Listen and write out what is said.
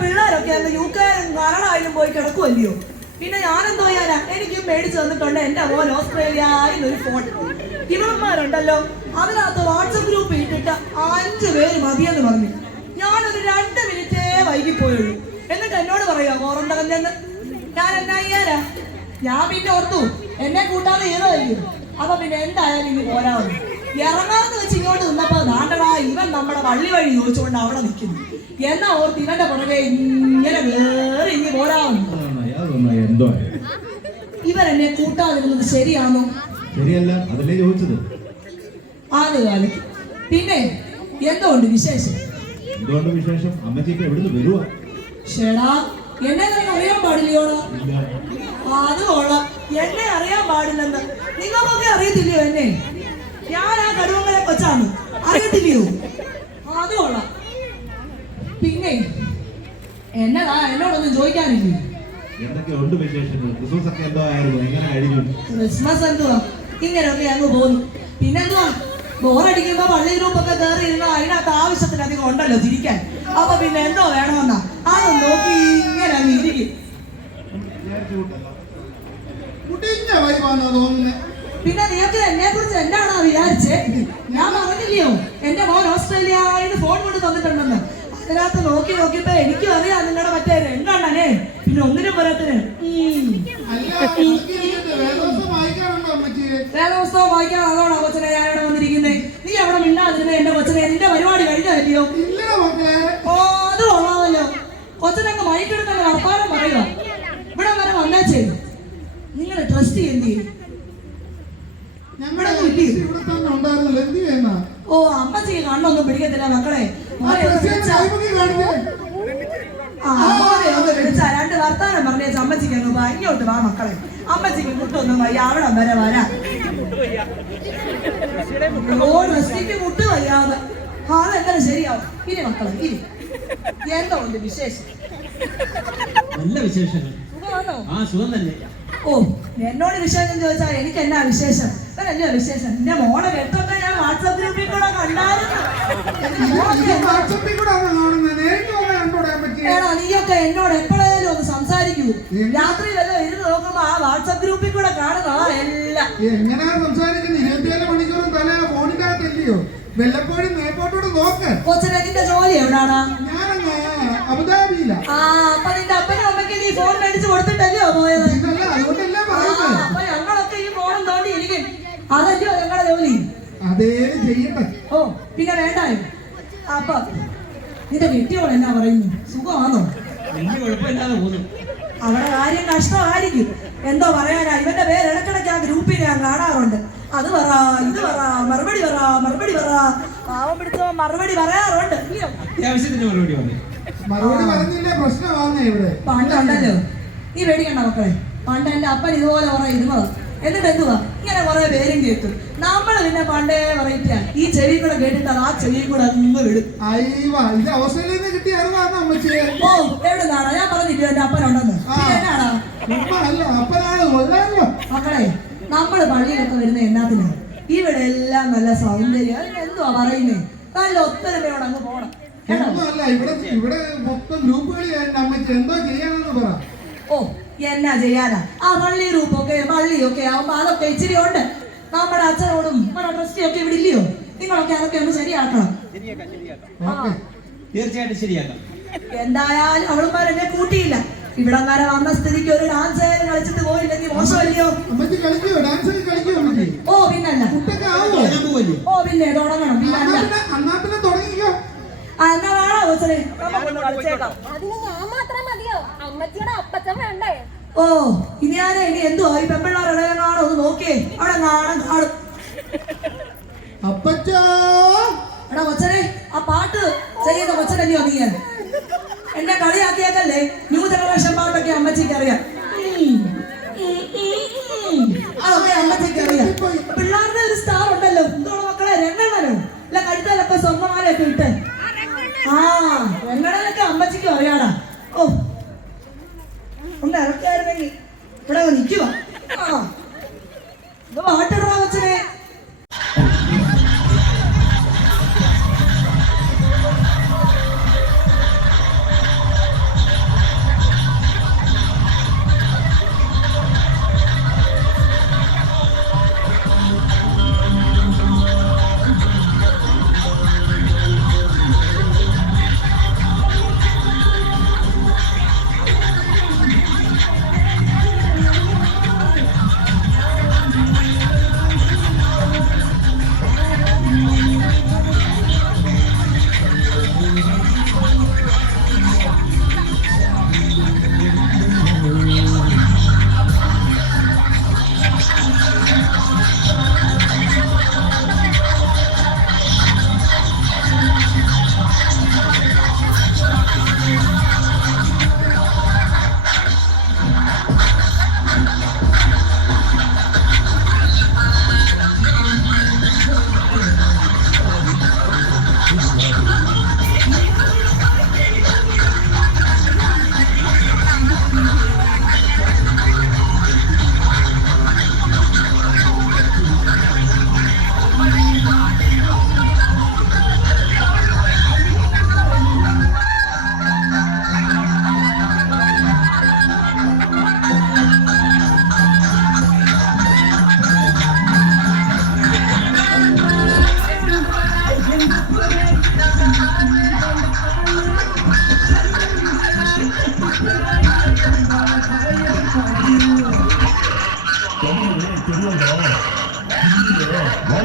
പിള്ളേരൊക്കെ അന്ന് UK കാനഡയിലും പോയി കിടക്കുമല്ലയോ. പിന്നെ ഞാനെന്തോ ചെയ്യാനാ, എനിക്കും മേടിച്ചു തന്നിട്ടുണ്ട് എന്റെ മോൻ ഓസ്ട്രേലിയയിൽ ഒരു ഫോൺ. ഇവന്മാരുണ്ടല്ലോ, അതിനകത്ത് വാട്സപ്പ് ഗ്രൂപ്പ് ഇട്ടിട്ട് 5 പേര് മതിയെന്ന് പറഞ്ഞു. ഞാനൊരു 2 മിനിറ്റേ വൈകിപ്പോയുള്ളൂ. എന്നിട്ട് എന്നോട് പറയാ ഓറന്തകഞ്ഞെന്ന്. ഞാൻ എന്നാ ചെയ്യാനാ? ഞാൻ പിന്നെ ഓർത്തു എന്നെ കൂട്ടാതെ ചെയ്തതല്ലോ, അപ്പൊ പിന്നെ എന്തായാലും ഇനി പോരാവുന്നു. ഇറങ്ങാന്ന് വെച്ച് ഇങ്ങോട്ട് നിന്നപ്പോ നാണ്ടടാ ഇവൻ നമ്മുടെ വള്ളി വഴി ചോദിച്ചുകൊണ്ട് അവിടെ നിൽക്കുന്നു. എന്നാ ഓർത്ത് ഇവന്റെ പുറകെ ഇങ്ങനെ വേറെ ഇനി പോരാവുന്നു. ഇവരെന്നെ കൂട്ടാതിരുന്നത് ശരിയാണോ? ശരിയല്ല, അതല്ലേ ചോദിച്ചത്. ആദ്യ കാലത്ത് പിന്നെ എന്തുകൊണ്ട് വിശേഷം? എന്തുകൊണ്ട് വിശേഷം? അമ്മച്ചിക്ക് എവിടുന്ന് വരുവാ? ഷേടാ, എന്നെ നിനക്ക് അറിയാൻ പാടില്ലയോടാ? അത് കൊള്ളാം, എന്നെ അറിയാൻ പാടില്ലെന്ന് നിങ്ങൾക്കൊക്കെ അറിയത്തില്ലയോ എന്നെ? ഞാൻ ആ കടുവങ്ങളെ കൊച്ചാണ്, അറിയത്തില്ലയോ? അത് കൊള്ളാം. പിന്നെ എന്നതാ എന്നോടൊന്നും ചോദിക്കാനില്ലേ? എന്തൊക്കെയുണ്ട് വിശേഷങ്ങൾ? ക്രിസ്മസ് ഒക്കെ എന്തോ ആയിരുന്നു, എങ്ങനെ കഴിഞ്ഞു? ക്രിസ്മസ് എന്തുവാ ഇങ്ങനെയൊക്കെ അങ്ങ് പോകുന്നു. പിന്നെന്തുവാ, ബോറടിക്കുമ്പോ പള്ളി ഗ്രൂപ്പൊക്കെ കയറി ഇരുന്ന അതിനകത്ത് ആവശ്യത്തിലധികം ഉണ്ടല്ലോ ചിരിക്കാൻ. അപ്പൊ പിന്നെ എന്തോ വേണമെന്നാ അത് നോക്കി ഇങ്ങനെ അങ്ങ് ഇരിക്കും. പിന്നെ നിങ്ങൾക്ക് എന്നെ കുറിച്ച് എന്നാണോ വിചാരിച്ചേ? ഞാൻ പറഞ്ഞില്ലയോ എന്റെ മോൻ ഓസ്ട്രേലിയയിൽ ഫോൺ കൊണ്ട് തന്നിട്ടുണ്ടെന്ന്. അതിനകത്ത് നോക്കിയപ്പോ എനിക്കും അറിയാം നിങ്ങളുടെ മറ്റേ രണ്ടെണ്ണനെ. പിന്നെ ഒന്നിനും പറയത്തിന് വേദപുസ്തകം വായിക്കാൻ അതോടാ കൊച്ചനെ ഞാൻ ഇവിടെ വന്നിരിക്കുന്നേ. നീ അവിടെ മിണ്ടാതിരുന്നേ എന്റെ കൊച്ചനെ. നിന്റെ പരിപാടി കഴിഞ്ഞല്ലോ. ഓ, അത് കൊള്ളാമല്ലോ. കൊച്ചനങ്ങ് മൈക്കെടുത്തങ്ങ് വർത്താനം പറയുക. ഇവിടെ വരെ വന്നേച്ചേ. നിങ്ങൾ ട്രസ്റ്റ് എന്ത് ചെയ്യും? ഓ, അമ്മച്ചിക്ക് കണ്ണൊന്നും പിടിക്കത്തില്ല മക്കളെ. ഒന്ന് വിളിച്ചാ 2 വർത്താനം പറഞ്ഞേച്ച് അമ്മച്ചിക്ക് അങ്ങ് ഇങ്ങോട്ട് വാ മക്കളെ. അമ്മച്ചിക്ക് മുട്ടൊന്നും വയ്യ, അവിടെ വരെ വരാ. ഓ, റെസ്റ്റിക്ക് മുട്ട് വയ്യാതെ അതെങ്ങനെ ശരിയാവും? ഇനി മക്കളെ ഇനി എന്തോ ഉണ്ട് വിശേഷം? നല്ല വിശേഷങ്ങൾ. സുഖമാണോ? ആ, സുഖം തന്നെ. ഓ, എന്നോട് വിശേഷം ചോദിച്ചാൽ എനിക്ക് എന്നാ വിശേഷം? അല്ലയോ വിശേഷം? എന്റെ മോളെ കെട്ടൊക്കെ ഞാൻ വാട്സപ്പ് ഗ്രൂപ്പിൽ കൂടെ കണ്ടായിരുന്നു. നീയൊക്കെ എന്നോട് എപ്പോഴേലും ഒന്ന് സംസാരിക്കൂ. രാത്രി വല്ല ഇരുന്ന് നോക്കുമ്പോ ആ വാട്സപ്പ് ഗ്രൂപ്പിൽ കൂടെ കാണുന്നതാ എല്ലാം. എങ്ങനെയാ സംസാരിക്കുന്നത്? 24 മണിക്കൂറും തല ഫോണിന്റെ അകത്തല്ലയോ? വല്ലപ്പോഴും മേപ്പോട്ടോട് നോക്ക്. കൊച്ചനെ നിന്റെ ജോലി എവിടാണ്? ഞാനങ്ങ് അബുദാബിയില. ആ, അപ്പൊ നിന്റെ അപ്പനും അമ്മയ്ക്ക് നീ ഫോൺ മേടിച്ച് കൊടുത്തിട്ടല്ലയോ പോയത്? അതുകൊണ്ടല്ലേ പറയുന്നത്. അപ്പൊ ഞങ്ങളൊക്കെ ഈ ഫോണും തോണ്ടി ഇരിക്കും. അതല്ലയോ ഞങ്ങളുടെ ജോലി? അതേ ചെയ്യട്ടെ. ഓ, പിന്നെ വേണ്ടായോ? അപ്പൊ നിന്റെ കെട്ടിയോൾ എന്നാ പറയുന്നു? സുഖമാണോ? വലിയ കുഴപ്പമില്ലാതെ പോകുന്നു. അവിടെ കാര്യം കഷ്ടമായിരിക്കും. എന്തോ പറയാനാ, ഇവന്റെ പേര് ഇടക്കിടയ്ക്ക് ആ ഗ്രൂപ്പിൽ ഞാൻ കാണാറുണ്ട്. അത് പറ, ഇത് പറ, മറുപടി പറ, മറുപടി പറ. പാവം പിടിച്ചോ മറുപടി പറയാറുണ്ട്. അത്യാവശ്യത്തിന് മറുപടി പറഞ്ഞു. മറുപടി പറഞ്ഞില്ലേ പ്രശ്നമാകുന്നേ ഇവിടെ. പണ്ടുണ്ടല്ലോ, നീ പേടിക്കണ്ട മക്കളെ. പണ്ട് എന്റെ അപ്പൻ ഇതുപോലെ കുറെ ഇരുന്നതാ. എന്നിട്ട് എന്തുവാ ഇങ്ങനെ കുറെ പേരും കേട്ടു. നമ്മള് പിന്നെ പണ്ടേ പറയില്ല, ഈ ചെവി കൂടെ കേട്ടിട്ട് ആ ചെവി കൂടെ അങ്ങ് വിടും. ഇത് ഓസ്ട്രേലിയയിൽ നിന്ന് കിട്ടിയ അറിവാണ് അമ്മച്ചേ. ഓ, എവിടുന്നാടാ? ഞാൻ പറഞ്ഞില്ല എന്റെ അപ്പനുണ്ടെന്ന്. എന്നാടാ മക്കളെ, നമ്മള് പള്ളിയിലൊക്കെ വരുന്ന എന്നാത്തിനാ? ഇവിടെ എല്ലാം നല്ല സൗന്ദര്യം. എന്തുവാ പറയുന്നേ? നല്ല ഒത്തൊരുമയോടെ അങ്ങ് പോണം. ഇവിടെ മൊത്തം ഗ്രൂപ്പുകളിൽ അമ്മച്ചി എന്തോ ചെയ്യാനെന്ന് പറ. ഓ, എന്നാ ചെയ്യാനാ? ആ പള്ളി പള്ളിയൊക്കെ ആവുമ്പോ അതൊക്കെ ഇച്ചിരി ഉണ്ട്. നമ്മുടെ അച്ഛനോടും നമ്മുടെ ട്രസ്റ്റിയൊക്കെ ഇവിടെ ഇല്ലയോ? നിങ്ങളൊക്കെ അതൊക്കെ ഒന്ന് ശരിയാക്കണം. തീർച്ചയായിട്ടും ശരിയാക്കാം. എന്തായാലും അവളുമാരെന്നെ കൂട്ടിയില്ല. ഇവിടെ വരെ വന്ന സ്ഥിതിക്ക് ഒരു ഡാൻസ് കളിച്ചിട്ട് പോയില്ലെങ്കിൽ മോശമല്ലയോ? ഓ, പിന്നല്ല. ഓ, പിന്നെ തുടങ്ങണം. എന്നാ വേണോ കൊച്ചനെ? ഓ, ഇനി ഞാനേ ഇനി എന്തുവാ ഈ പെമ്പിള്ളാരുടെ കാണോ ഒന്ന് നോക്കിയേ. അവിടെ കാണും. എടാ കൊച്ചനെ, ആ പാട്ട് ചെയ്യുന്ന കൊച്ചനല്ലയോ നീ? എന്നെ കളിയാക്കിയേക്കല്ലേ? ന്യൂ ജനറേഷൻ പാട്ടൊക്കെ അമ്മച്ചിക്ക് അറിയാം. അതൊക്കെ അമ്മച്ചിക്ക് അറിയാം. പിള്ളേരുടെ ഒരു സ്റ്റാർ ഉണ്ടല്ലോ, എന്തോളം മക്കളെ, രംഗണ്ണനോ? അല്ല, കഴുത്തലൊക്കെ സ്വർണ്ണമാലയൊക്കെ ഇട്ട്. ആ, രംഗണ്ണനൊക്കെ അമ്മച്ചിക്ക് അറിയാടാ. ഓ, ഒന്ന് ഇറക്കായിരുന്നെങ്കിൽ ഇവിടെ നിൽക്കുക. ആ, ഇത് പാട്ടിടാ കൊച്ചനെ. ഞാൻ